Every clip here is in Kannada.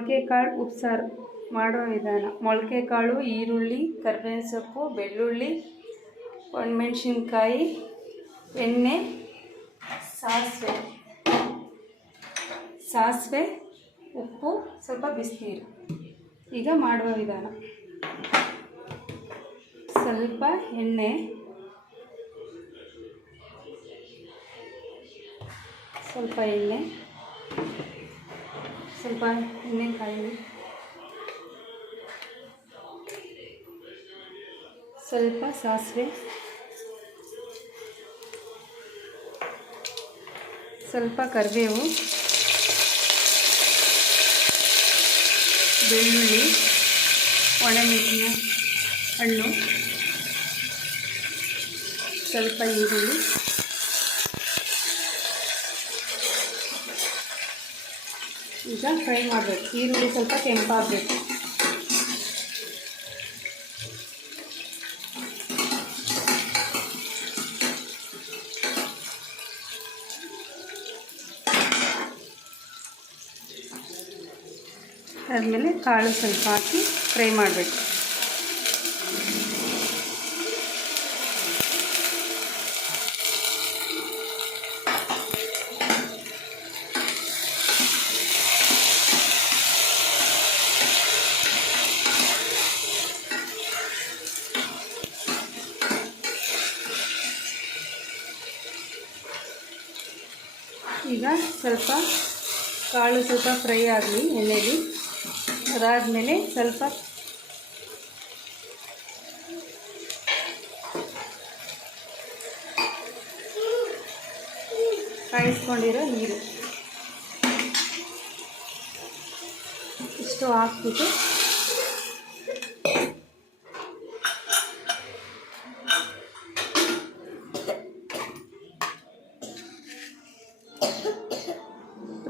ಮೊಳಕೆ ಕಾಳು ಉಪ್ಸಾರು ಮಾಡೋ ವಿಧಾನ. ಮೊಳಕೆ ಕಾಳು ಈರುಳ್ಳಿ ಕರ್ಬೇವಿನ ಸೊಪ್ಪು ಬೆಳ್ಳುಳ್ಳಿ, ಒಣಮೆಣ್ಸಿನ್ಕಾಯಿ, ಎಣ್ಣೆ, ಸಾಸಿವೆ. ಸಾಸಿವೆ, ಉಪ್ಪು, ಸ್ವಲ್ಪ ಬಿಸಿನೀರು. ಈಗ ಮಾಡುವ ವಿಧಾನ. ಸ್ವಲ್ಪ ಎಣ್ಣೆ. ಸ್ವಲ್ಪ ಎಣ್ಣೆ. ಸ್ವಲ್ಪ ಇನ್ನೇನು ಕಾಯಿ ಸ್ವಲ್ಪ ಸಾಸಿವೆ. ಸ್ವಲ್ಪ ಕರಿಬೇವು. ಬೆಳ್ಳುಳ್ಳಿ ಒಣಮೆಣಸಿನ ಹಣ್ಣು. ಸ್ವಲ್ಪ ಈರುಳ್ಳಿ. ಈಗ ಫ್ರೈ ಮಾಡಬೇಕು. ಈರುಳ್ಳಿ ಸ್ವಲ್ಪ ಕೆಂಪಾಗಬೇಕು ಆದಮೇಲೆ ಕಾಳು ಸ್ವಲ್ಪ ಹಾಕಿ ಫ್ರೈ ಮಾಡಬೇಕು. ಈಗ ಸ್ವಲ್ಪ ಕಾಳು ಸ್ವಲ್ಪ ಫ್ರೈ ಆಗಲಿ ಎಣ್ಣೆಲಿ. ಅದಾದಮೇಲೆ ಸ್ವಲ್ಪ ಕಾಯಿಸ್ಕೊಂಡಿರೋ ನೀರು. ಇಷ್ಟು ಹಾಕ್ಬಿಟ್ಟು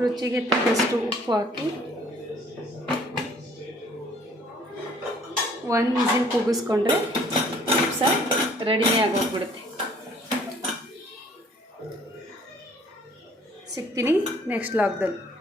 ರುಚಿಗೆ ತಕ್ಕಷ್ಟು ಉಪ್ಪು ಹಾಕಿ. ಒಂದು ವಿಸಿಲ್ ಕೂಗಿಸ್ಕೊಂಡ್ರೆ ಸಹ ರೆಡಿನೇ ಆಗೋಗ್ಬಿಡುತ್ತೆ. ಸಿಗ್ತೀನಿ ನೆಕ್ಸ್ಟ್ ಲಾಗ್ದಲ್ಲಿ